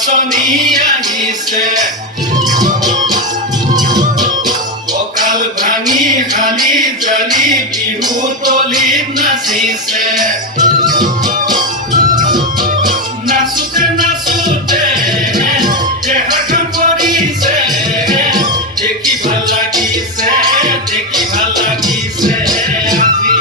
বাসনি আহিছে কঁকাল ভাঙি হালি জালি বিহু তলিত নাচিছে নাচোতে নাচোতে দেহাখন পৰিছে দেখি ভাল লাগিছে দেখি ভাল লাগিছে আজি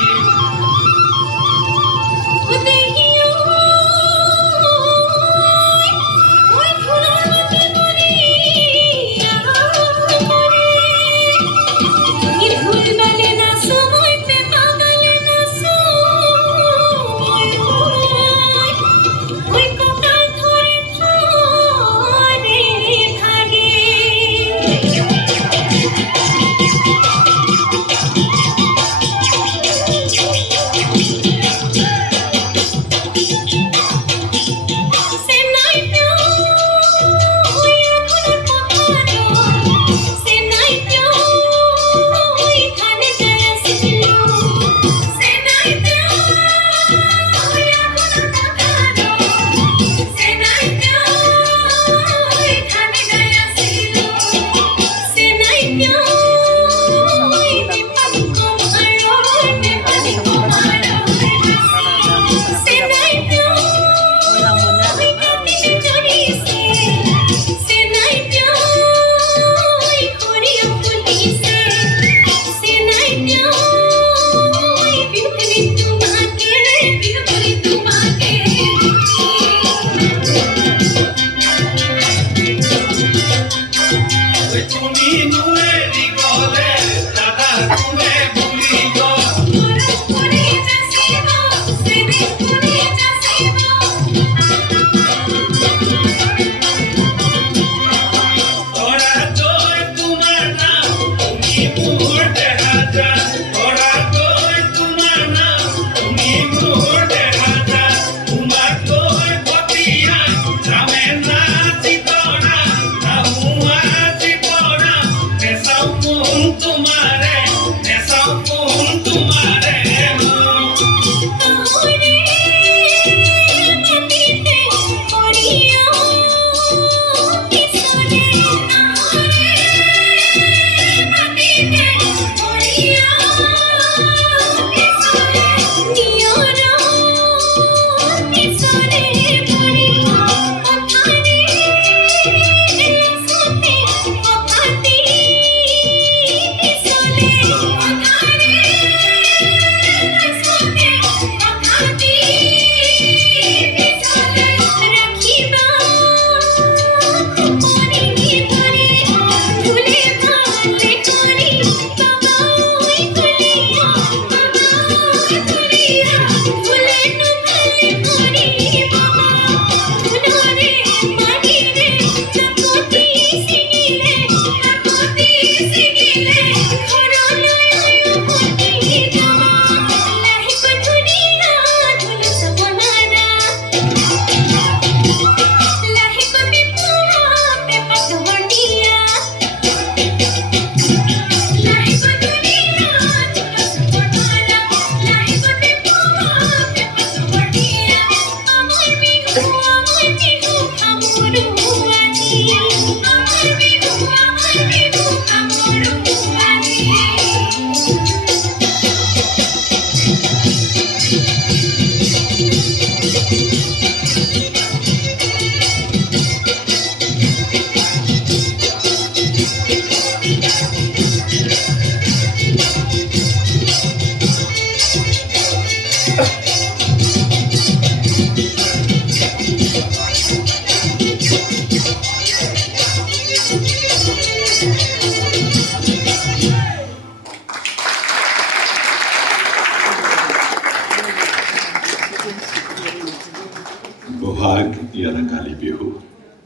बोहाग या रंगाली बिहू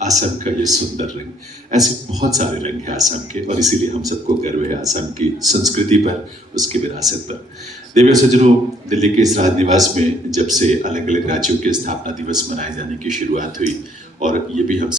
असम का ये सुंदर रंग, ऐसे बहुत सारे रंग हैं असम के और इसीलिए हम सबको गर्व है असम की संस्कृति पर, उसकी विरासत पर। देवियों सज्जनों, दिल्ली के इस राजनिवास में जब से अलग अलग राज्यों के स्थापना दिवस मनाए जाने की शुरुआत हुई और ये भी हम